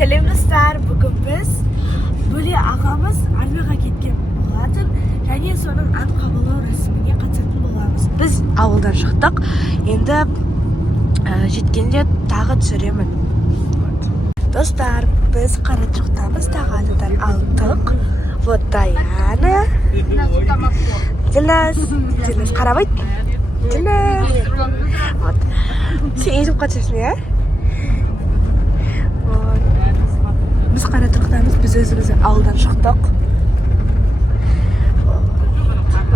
Selam dostlar, bugün biz böyle ağamız armияga ketken болатын және соның ат қабылдау рәсіміне қатысатын боламыз. Біз ауылдан шықтық. Енді жеткенде тағы түсіремін. Достар, біз Қарачоқтамыз, Тағалыдан алдық. Вот Даяна. Динас қарабайды. Динас. Вот. Сен езіп қатысың, иә? Біз Қарачоқтамыз, біз өзіміз ауылдан шықтық.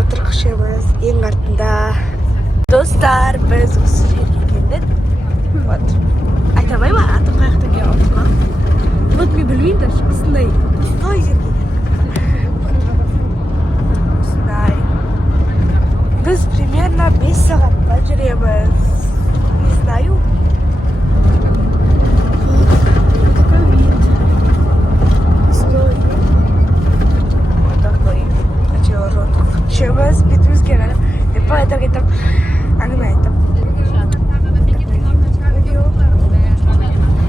Отырқышымыз ең артында. Достар, біз осы жерге келдік. Вот. Айта алмай ма? Атым қаяқтан келіп отырмын. Вот мен білмеймін даже, осындай жерге. Осындай. Біз примерно 5 сағатта жүреміз. Не знаю. Үшеуміз бетімізге қарап, айтып кетіп, әңгіме айтып.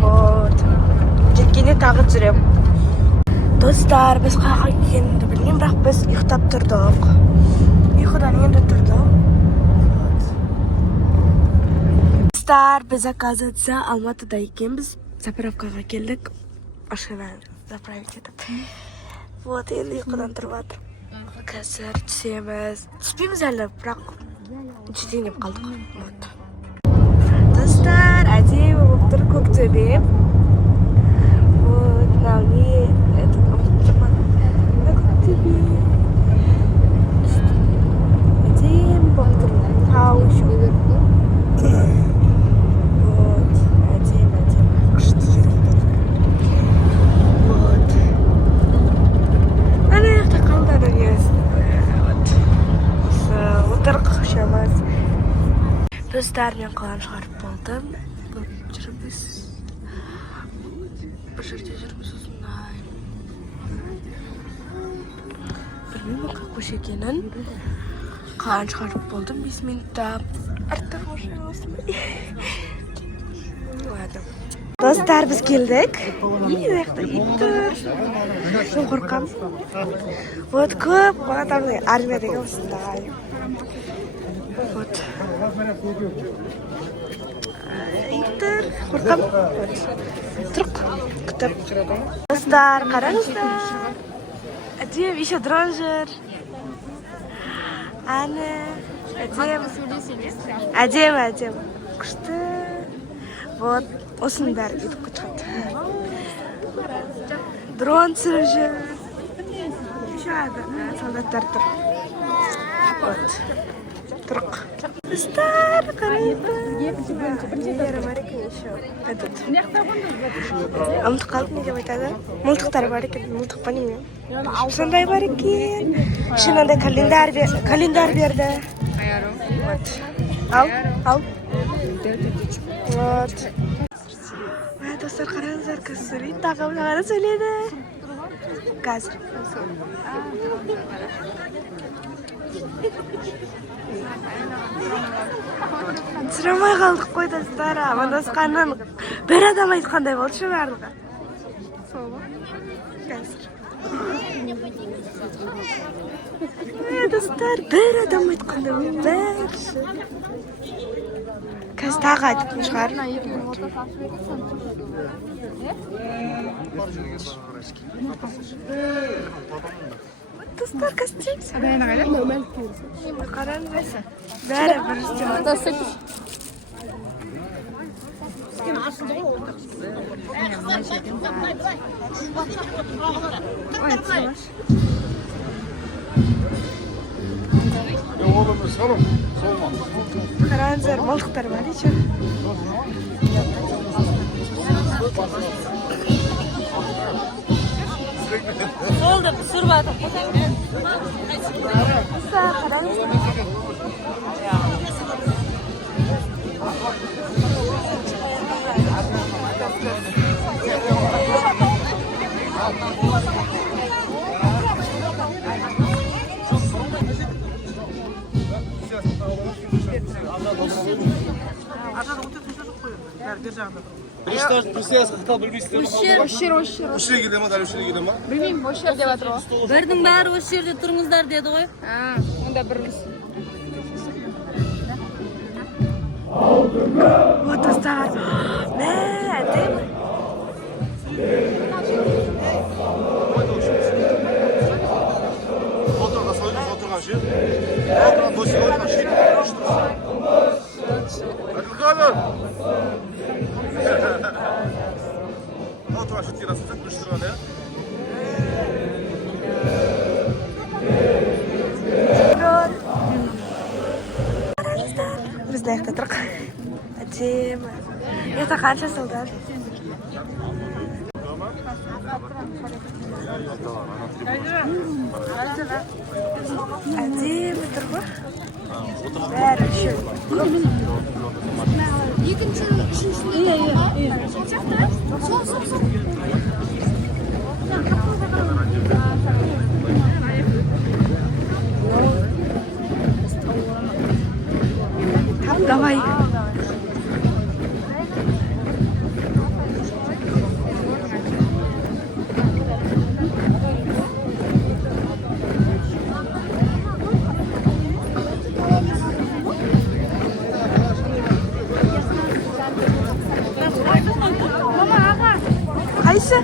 Вот. Жеткенде тағы жүрем. Достар, біз қайға келгенімді білмеймін, бірақ біз ұйықтап тұрдық. Ұйқыдан енді тұрдық. Достар, біз оказывается Алматыда екенбіз. Заправкаға келдік. Машина заправить етіп. Вот, енді ұйқыдан тұрып жатыр. Қазір түсеміз. Түспейміз әлі, бірақ жетейін деп қалдық. Достар, әдейі болып тұр Көктөбе. Вот, мынау не? Көктөбе. Әдейі болып тұр. Тау еще. Вот, әдейі. Күшті жерге кетіп. Вот. Ана яқта қалды адам ес. Отырқ үшеуміз. Достар, мен қалан шығарып болдым. Бұл жүрміз. Бір жерде жүрміз осындай. Білмеймін қай көше екенін. Қалан шығарып болдым 5 минутта. Артық машина осындай. Ладно. Достар, біз келдік. Еқті еттір. Мен қорқам. Вот көп қонақтарымыз армия деген осындай. Вот. Иттер, қорқам. Тұрық, күтіп. Достар, қараңыздар. Әдем, еще дрон жүр. Әні. Әдем. Күшті. Вот, осының бәрі кетіп күтіп. Дрон түсіріп жүр. Солдаттар тұр. Вот. Тұрық. Достар, қарайындар. Нелері бар екен еще. Ұмытып қалдым, не деп айтады? Мылтықтар бар екен, мылтық па неме? Сондай бар екен. Шынандай календар берді. Вот. Ал. Вот. Достар, қараңыздар, қазір сөйлейді. Тағым жағара сөйледі. Қазір. Сұрамай қалдық қой, достар. Амандасқаннан бір адам айтқандай болды шы барлығы. Қазір. Достар, бір адам айтқандай болды. Қазір тағы айтып шығар. Достар, қазір текіз. Қараңыз. Бәрі бір істеміз. Ой, түсеміз. Қараңыздар, мылтықтар бар еші. Солды, сүрбады. Қараңыздар. Аржада өте жоқ қой. Бәрі жер жағында. O'sha yerga kelma, dal o'sha yerga kelma. Bilmayman, o'sha yerda deb atrof. Birning bari o'sha yerda turingizlar dedi qo'y. Ha, unda birimiz. Вот осталось. Ne, değil mi? Fotoğrafda soyunuz oturgan şey. Fotoğraf boşuna oturgan şey. Hadi bakalım. Oturgan şey tirasını tutuşturgan ya. Biz de yaktadık. Acım. Yata kança soldan. Acım dur bu. Ver şu. Ikkinchi, uchinchi. Iya. Sol. Давай. Qaysi?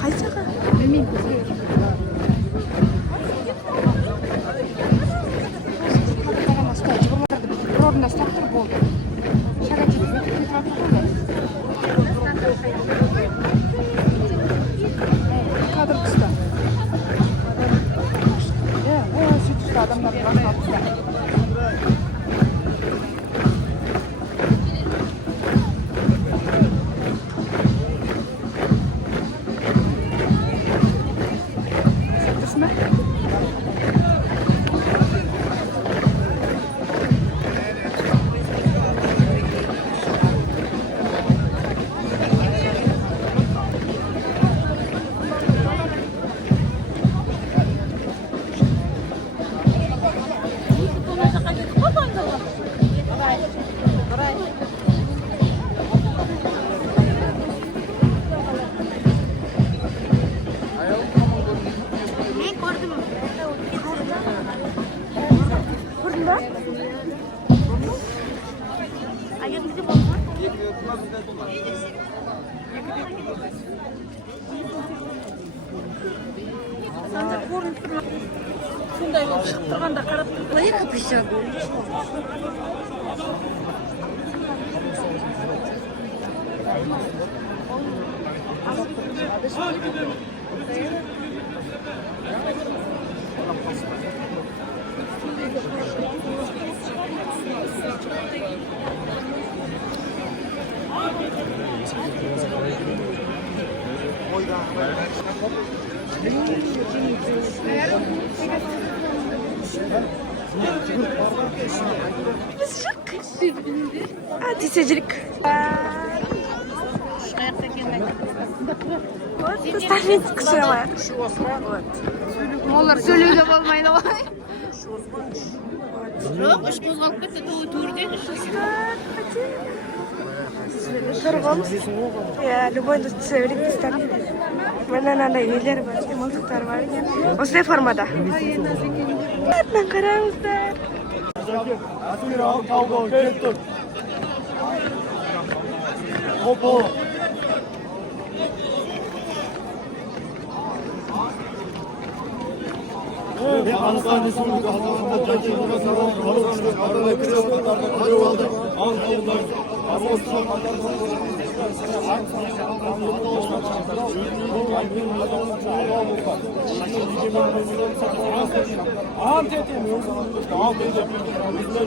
Qaysiga? Bilmayman. O'rnida staqtir bo'ldi. Shagachi kadr qisqa. O sutda odamlar boshqa. Shunday bo'lib chiqib turganda qarab turib qopishadi. Tizecilik. Ставить ксема. Mollar söylüyor olmaydı o. Yo'q, ish qo'zg'alib ketdi, to'g'ri Торгом. Я любой доставить доставить. Mana nanda uylar bor, moltiqlar bor ekan. O'sha formada. Mana qarangizlar. Afg'oniston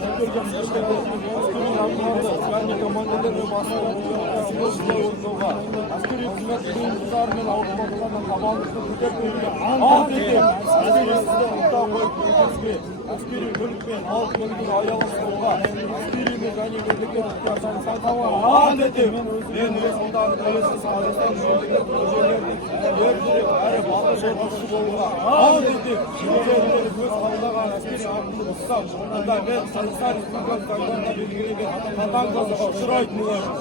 Respublikasi шақырады. Яғни командирлер мен басқа спортшылар орындауға әскери қызмет бұйымдары мен ауыртпалықтардан табандылықты көтермеуге ант етемін. Әскери ынта қойып көтеруге, әскери мүлік пен мал мүлкін аяластыруға, әскери механикалық жасауын сақтауға ант етемін. Мен өз отаным тәуелсіз Қазақстан мемлекеттік жерлердің ержүрек әрі батыл қорғаушы болуға ант етемін. Жерлерді өз қабылдаған әскери антымды бұзсам, онда мен Қазақстан Республикасы заңдарында белгіленген қатаң жазаға ұшырайтын боламын.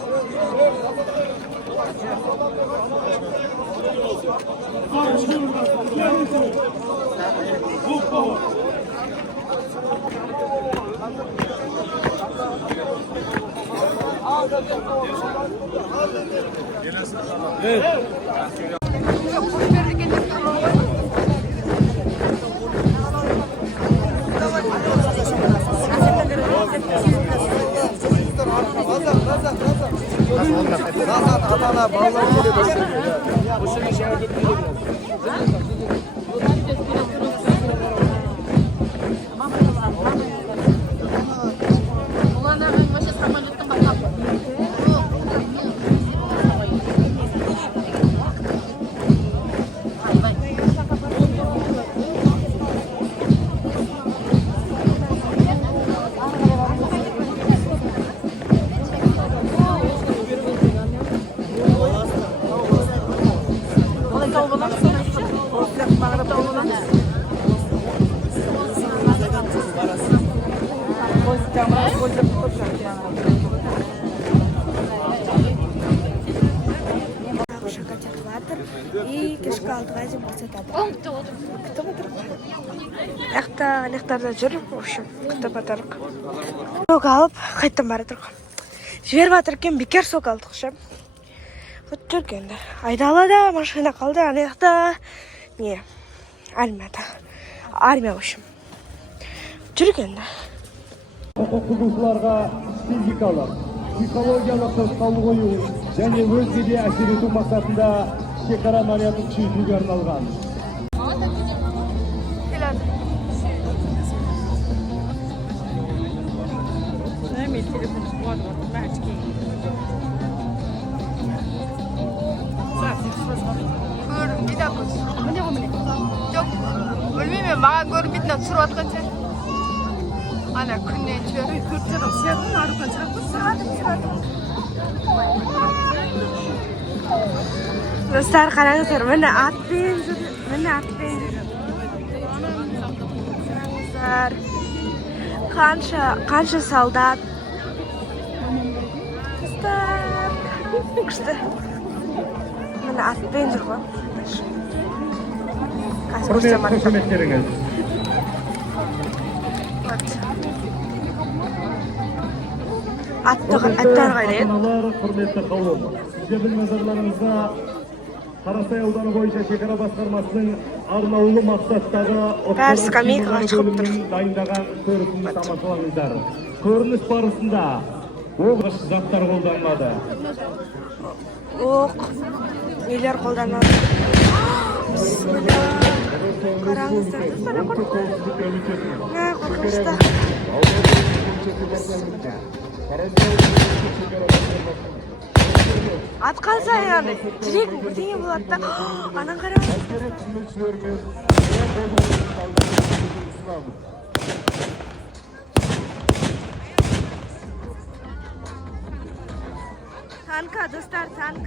И кешкі 6-ға дейін бастатады. Күтіп отырмын. Аяқтарда жүріп, в общем, күтіп отырмық. Сок алып, қайттан бара тұрмық. Жіберіп жатыр екен, бекер сок алдық ше. Вот жүргенді. Айдалада машина қалды, аяқта не? Армия, в общем. Жүргенді. Құқық бұзушыларға физикалық, психологиялық тосқауыл қою және өзге де әсер ету мақсатында шекара нарядын күшейтуге арналған. Білмеймін, маған көрінбейтін түсіріп атқан сен. Ана күннен жібер. Көртседің сияқтың арыққан шығатын. Достар, қараңыздар, міне атпен жүр. Қанша солдат. Достар, күшті. Міне атпен жүр ғой. Құрметті қошеметтеріңіз. Аттар қайда? Құрметті қауым. Сіздердің назарларыңызға Қарасай ауданы бойынша шекара басқармасының арнаулы мақсаттағы дайындаған көрінісін тамашалаңыздар. Көрініс барысында оғыш заттар қолданылады. Оқ, нелер қолданылады. Қараңыздар. Қорқынышта. Атқан сайын жүрек бірдеңе болады да. Анан қараңыз. Танка, достар, танк.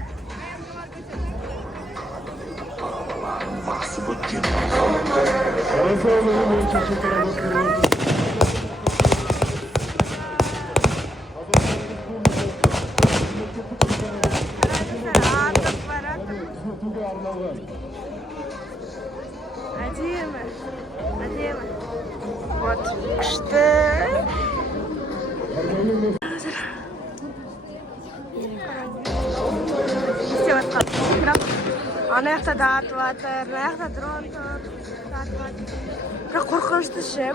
Әдемі. Вот, күшті. Істеп атқан. Ана жақта да атып атыр, мына жақта дрон тұр. Бірақ қорқынышты ше.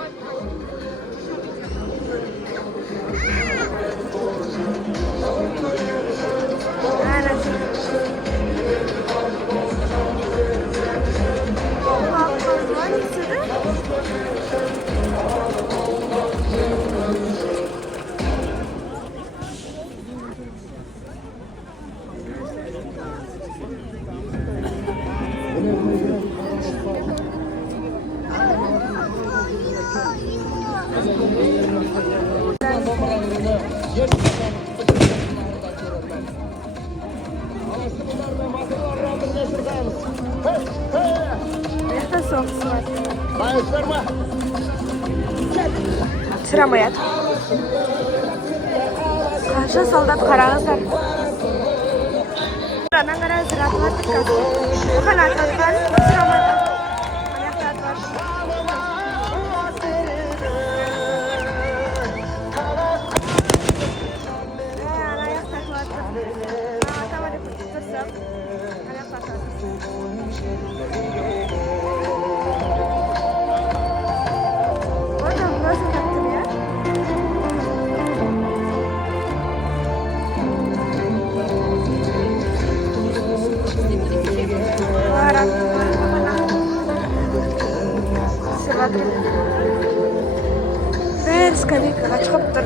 сұрамаяды. Қанша солдат қараңыздар. Анан қарай сұратып жатыр қазір. Бұған аталған сұрамайды. Аяқтар бар. Аяқтар бар. Атамады күтіп тұрсам. Аяқтар бар. Oradan nasıl yaptın ya? Ben скамейкаға шығып тұр.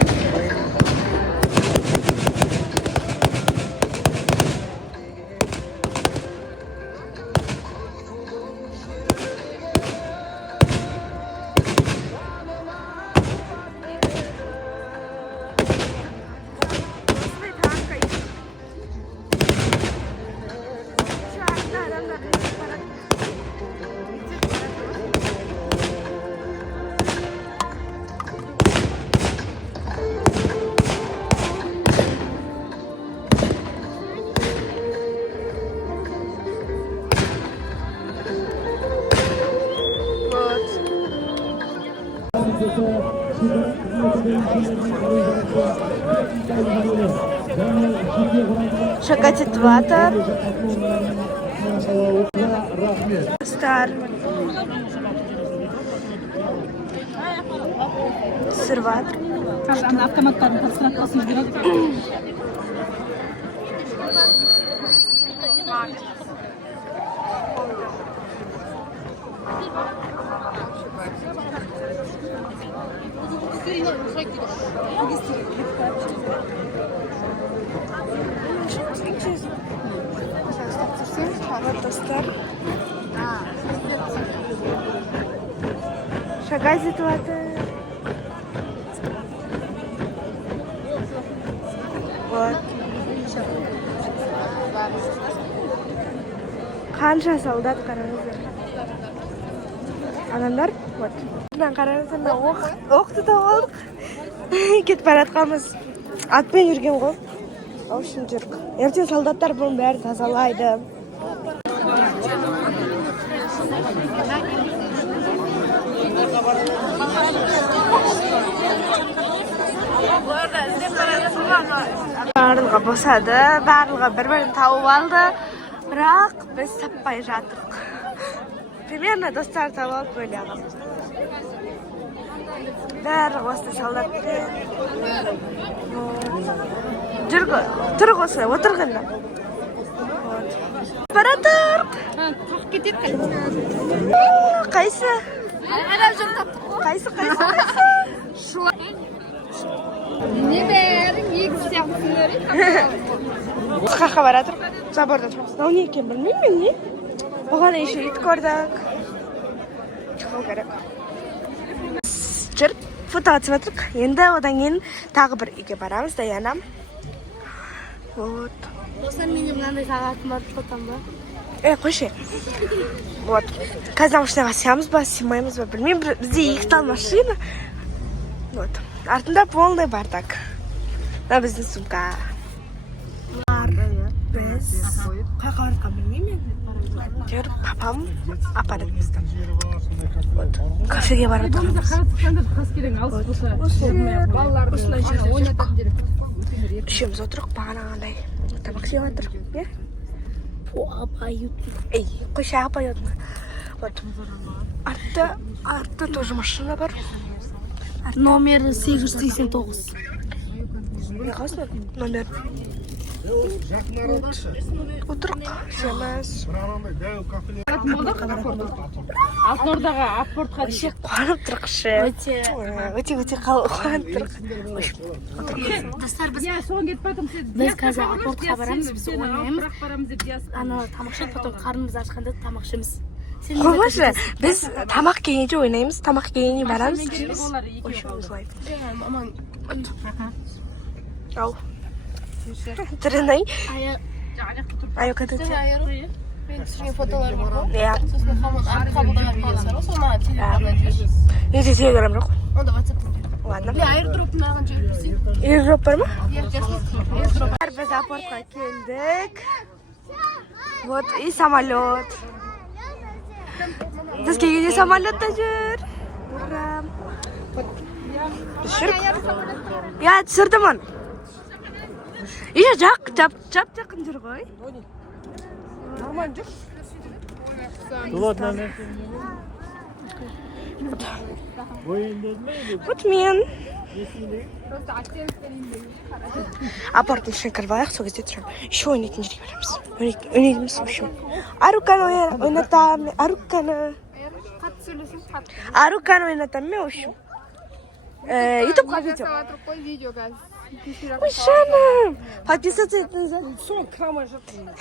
Şaka titvatır. Star. Sırvatır. Автоматтарын тапсырат басып жүреді. Dostlar. Şaka titvatır. Вот. Қанша солдат қараңыздар. Адамдар, вот. Бұдан қараңыздар, оқты да алдық. Кетіп баратқанбыз. Атпен жүрген ғой. Үшін жүрік. Ертең солдаттар бұның бәрі тазалайды. Барлығы босады, барлығы бір-бірін тауып алды, бірақ біз таппай жатырық. Примерно достар тауып алып бөле ағамыз. Бәрі осы солдатты. Тұр осы, отырғында. Баратырық. Қақ кетеді. Қайсы? Қайсы? Не бәрің егіз сияқтысыңдар. Қаққа баратыр, заборда тұрмыз. Ол не екен білмеймін мен не? Оған еще ит көрдік. Шығу керек. Жүріп, фото атып атырық. Енді одан кейін тағы бір үйге барамыз, Даянам. Вот. Достар, менде мынандай сағатым бар, фотом ба? Қойшы. Вот. Қазір машинаға сиямыз ба, симаймыз ба, білмеймін. Бізде екі тал машина. Вот. Артында полный бардак. Мына біздің сумка. Біз қайқа баратқан білмеймін мен. Жүріп, папам апарады бізді. Вот. Кафеге барады. Осылай жүріп. Үшеуміз отырық, бағанағандай. Тамақ жеп отырық. Эй, қойшы апайотын. Вот. Артта тоже машина бар. Номер 889. Не қасына? Номер. Отырық, семіз. Алтынордаға, апортқа Өше қуанып тұрықшы. Өте қуанып тұрық. Достар, біз қазір апортқа барамыз, біз ойнаймыз. Ана тамақшы, потом қарнымыз ашқанда тамақшымыз. Қоймашы, біз тамақ келгенше ойнаймыз, тамақ келгенше барамыз. Осылай. Ау. Тірінай. Аяқ кетеді. Men түсірген фотолар бар ғой. Иә. Сосын қабылдаған видеосы бар ғой. Соны маған телефоннан жіберші. Менде Telegram жоқ. Онда WhatsApp-тан жібер. Ладно. Бля, airdrop маған жіберіп берсең. Airdrop бар ма? Иә, жасын. Airdrop. Biz апортқа келдік. Вот и самолет. Біз келгенде самолетта жүр. Ура. Я түсірдім оны. Еще жап жақын жүр ғой. Нормально жүр. Вот мен. Апорттың ішіне кіріп алайық, сол кезде тұрамын. Еще ойнайтын жерге барамыз. Ойнайтынымыз еще. Аруканы ойнатамын, аруканы. Қатты сөйлесең, қатты. Аруканы ойнатамын мен еще. Ютубқа видео. Жасаватырық қой видео қазір. Ой, жаным. Подписаться етіңіз. Сол крамай жатырмын.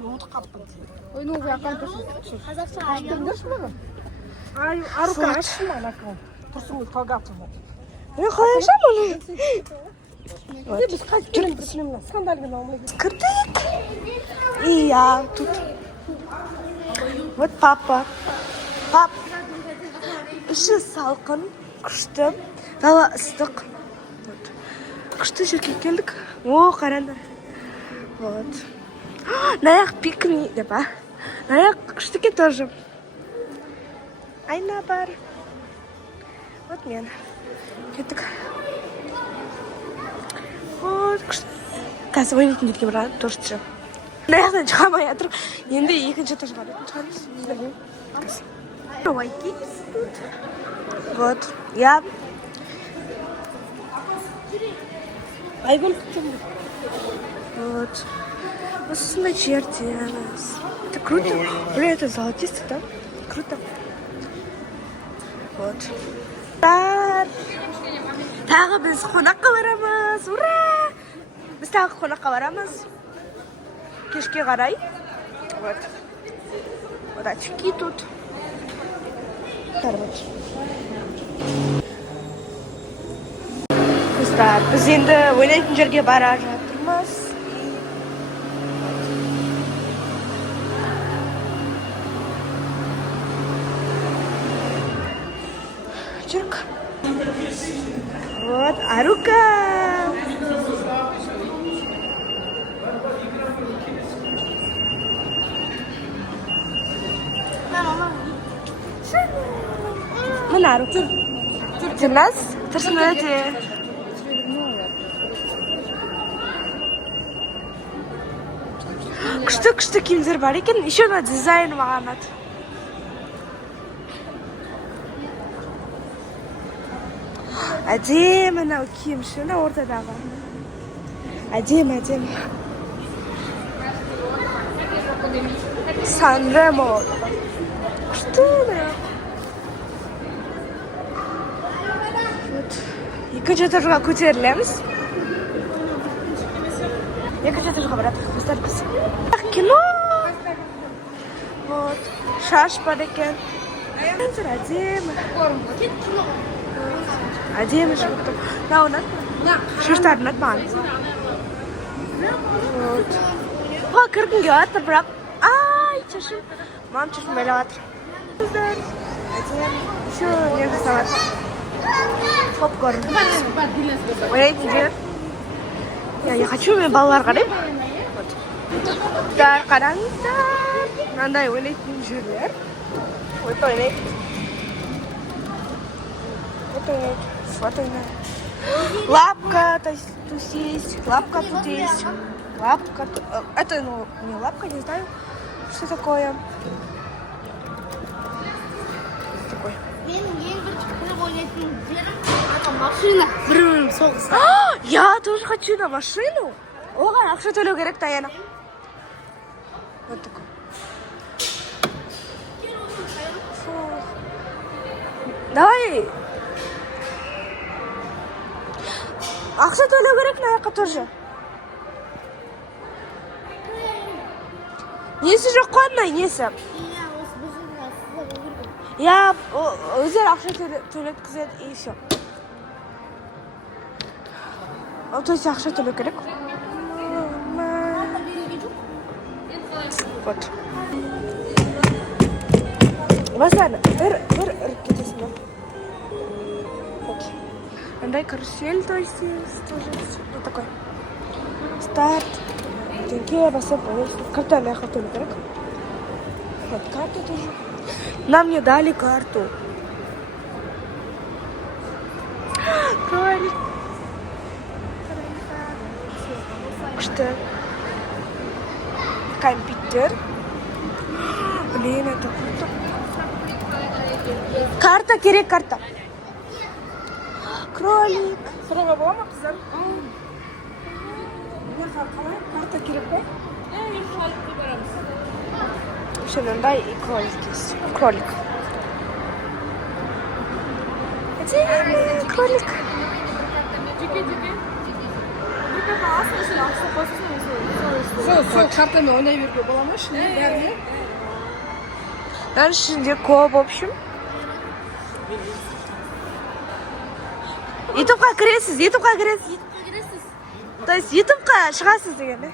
Ұмытып қаптым. Ой, новый аккаунт ашып. Ай, арука ашшы ма аккаунт? Тұрсын ғой талғатым. Мен қалай ашамын оны? Біз қайтып келеміз түсінемін. Скандалмен алмай кетті. Кірдік. И я тут. Вот папа. Пап. Іші салқын, күшті. Дала ыстық. Күшті жерге келдік. О, қараңдар. Вот. Наяқ пикник деп, а? Наяқ күштіке тоже. Айна бар. Вот мен. Кеттік. Вот күшті. Қазір ойнайтын жерге барады, тоже түсірем. Наяқтан шығамай жатыр. Енді екінші этажға шығармыз. Вайкикс тут. Вот. Я. Айгүл күтім. Вот. Осында жердеміз. Это круто. Блин, это золотисто, да? Круто. Вот. Тағы біз қонаққа барамыз. Ура! Біз тағы қонаққа барамыз. Кешке қарай. Вот. Вот очки тут. Короче. Достар, біз енді ойнайтын жерге бара жатырмыз. Жүрік. Вот, Арука. Мына Арука. Жүрміз? Тұрсын өте. Күшті киімдер бар екен. Еще на дизайн маған ұнады. Әдемі мынау киім шыны ортадағы. Әдемі. Сан-Ремо. Күшті мынау. Екінші этажға көтерілеміз. Екінші этажға барады. Достар біз. Кино. Вот. Шаш бар екен. Әдемі. Әдемі жұрттым. Да, ұнады. Шаштар ұнады маған. Вот. Оға кіргім келіп жатыр, бірақ. Ай, шашым. Мам шашым байлап жатыр. Қыздар. Әдемі. Еще не жасаватыр. Попкорн. Ойнайтын жер. Я хочу, мен балалар қараймын. Да, қараңыздар. Мынандай ойнайтын жерлер. Вот ойнайды. Вот ойнайды. Лапка тут есть. Лапка тут есть. Лапка тут. Это, ну, не лапка, не знаю, что такое. Такой. Машина. Брррр, соғыс. Я тоже хочу на машину. Оған ақша төлеу керек, Таяна. Вот такой. Давай. Ақша төлеу керек, на жаққа тоже. Несі жоқ қоймай, несі? Я өздері ақша төлеткізеді и все. То есть ақша төлеу керек. Вот. басаны бір ұрып кетесің ба? Вот. Андай карусель, то есть, тоже вот такой. Старт. Деньги басып, картаны охотили керек. Вот карту тоже. Нам не дали карту. Кролик. Что? Компьютер. Блин, это круто. Карта керек, карта. Кролик. Сұрауға бола ма, қыздар? Қалай? Карта керек пе? Шынында и кролик есть. Кролик. Где кролик? Сол картаны ойнай беруге бола ма ішінде бәріне? Бәрі ішінде көп, в общем. ютубқа кіресіз. То есть ютубқа шығасыз деген.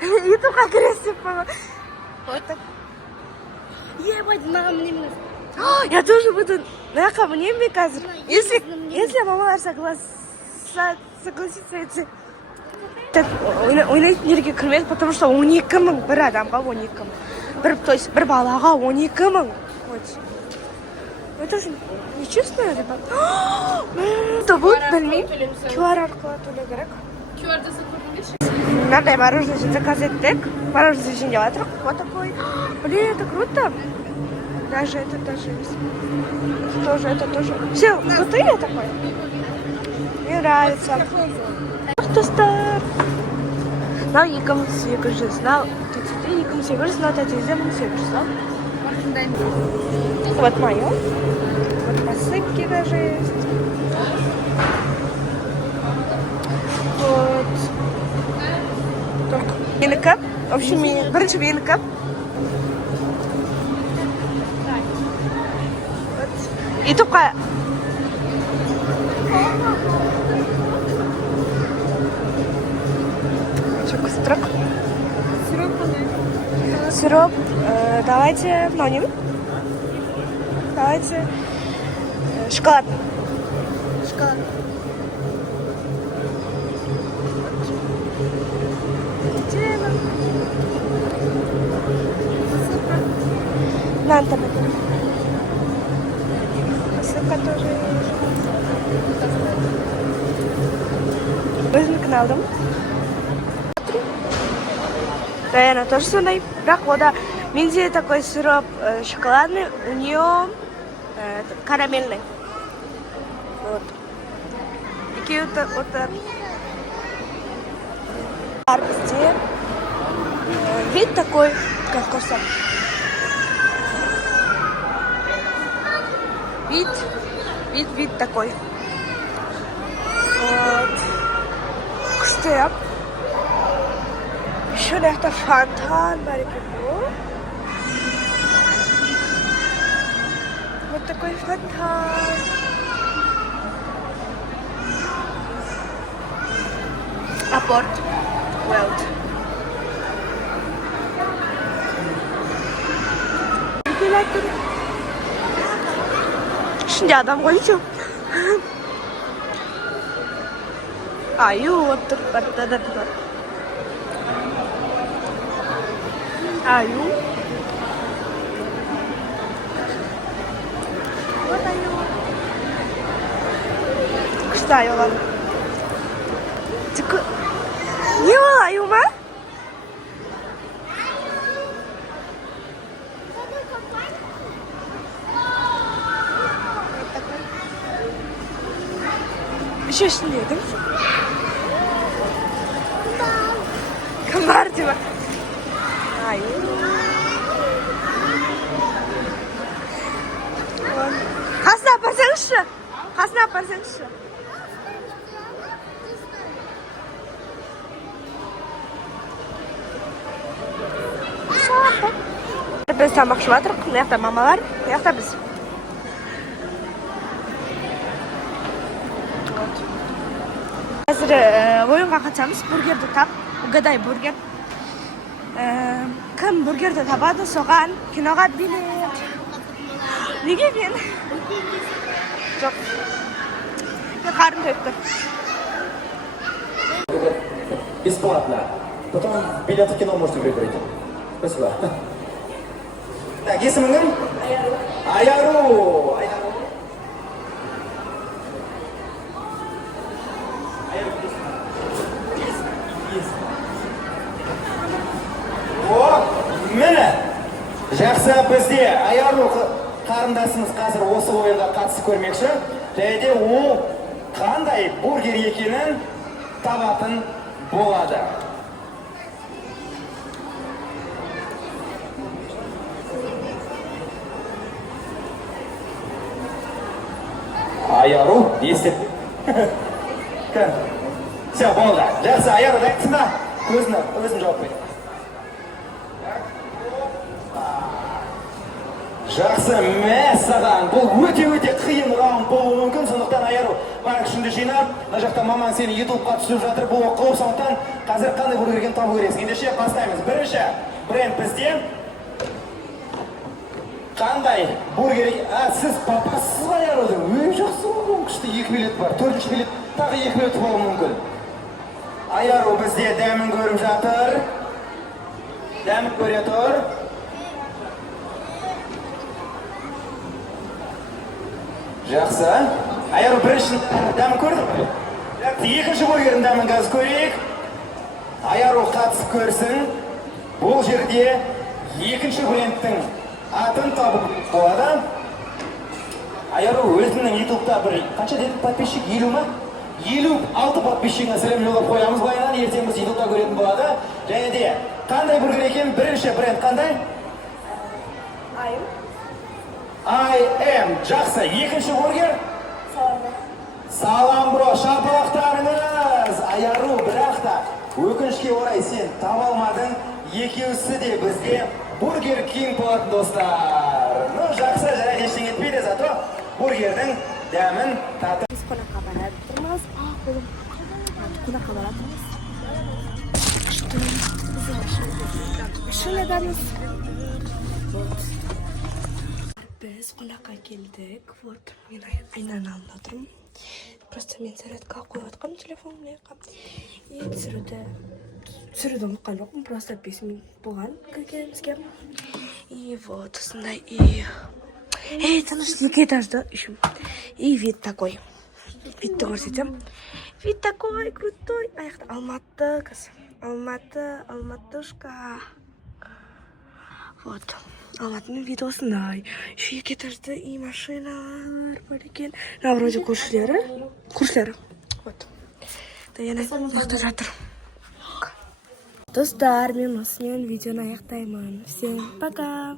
ютубқа кіресіз деп қойма. Вот так. Ебать, маған міне емес. Я тоже буду. Мына мне мне қазір. Если мамалар согласится идти. Так, ойнайтын жерге кірмеді, потому что 12 мың бір адамға 12 мың. То есть бір балаға 12 мың. Это же нечестно, ребят. Что будет, білмеймін. QR арқылы төлеу керек. Мынандай мороженое заказ еттік. Мороженое жеп жатырмық. Вот такой. Блин, это круто. Даже это тоже есть. Тоже это тоже. Все, крутые такой. Мне нравится. Достар. Мынау 2800, мынау 2800, мынау 3800. Вот мое. Вот посыпки даже есть. Вот. Так. Менікі. В общем, бірінші менікі. ютубқа сироп. Давайте ноним. Давайте шоколад. Нанта. Посыпка тоже. Өзімдікін алдым. Наверное, тоже сондай. Бірақ ода менде такой сироп шоколадный, у нее карамельный. Вот. Такие вот везде. Вид такой, как вкусно. Вид такой. Вот. Кстати, еще это фонтан, вот такой фонтан. Апорт. Уэлд. Şimdi adam koyacağım. Аю, вот тут подтадат. Аю. Вот аю. Что аю lan? Çıkı. Ne o аю mu? Еще что не видишь? Комар типа. Ай. Хасна парсаңызшы. Хасна парсаңызшы. Biz тамақ ішіп жатырмық. Мына жақта мамалар, мына жақта біз. Қазір ойынға қатысамыз. Бургерді тап. Угадай бургер. Кім бургерді табады, соған киноға билет. Неге мен? Жоқ. Мен қарым тойып тұр. Бесплатно. Потом билет в кино можете выиграть. Спасибо. Так, есімің кім? Айару. О, міне. Жақсы, бізде Айару қарындасымыз қазір осы ойынға қатысып көрмекші. Және де ол қандай бургер екенін табатын болады. Айару, естіп. Все, болды. Жақсы, Айару, дәйттің ба? Өзін жауап берейін. Жақсы, мәссаған. Бұл өте қиын раунд болуы мүмкін. Сондықтан Айару, бар күшіңді жинап, мына жақта маман сені ютубқа түсіп жатыр. Бұл оқылып, сондықтан қазір қандай бургерден табу керексің. Ендеше бастаймыз. Бірінші бренд бізде. Қандай бургер? Сіз папасыз ба Айарудың? Жақсы болуы күшті 2 билет бар. 4-ші билет тағы 2 билет болуы мүмкін. Айару бізде дәмін көріп жатыр. Дәмін көре тұр. Жақсы. Айару бірінші дәмін көрді ме? Екінші бургердің дәмін қазір көрейік. Айару қатысып көрсін. Бұл жерде екінші брендтің атын табу болады. Айару өзінің ютубта бір қанша дедік подписчик? 50 ма? 56 подписчигіне сәлем жолдап қоямыз байынан. Ертең біз ютубта көретін болады. Және де қандай бургер екен? Бірінші бренд қандай? I.M. Жақсы. Екінші бургер? Салам бро, шапалақтарыңыз. Айару, бірақ та өкінішке орай сен таба алмадың. Екеуісі де бізде Бургер Кинг болатын достар. Жақсы, жарайды, ештеңе етпейді, зато бургердің дәмін татып. Біз қонаққа барып тұрмыз. Қонаққа барып тұрмыз. Машинадамыз. Біз қонаққа келдік. Вот, мен айнаны алында тұрмын. Просто мен зарядқа қойып атқам телефонымды. И түсіруді ұмытқан жоқпын. Просто 5 минут болған кіргенімізге. И вот, осындай. И тыныш 2 этажды үшім. И вид такой. Видті көрсетем. Вид такой крутой. Аяқта Алматы, Алматышка. Вот. Алматының виді осындай. 2 этажды и машиналар бар екен. На вроде көршілері. Вот. Даяна мықты жатыр. Достар, мен осымен видеоны аяқтаймын. Всем пока!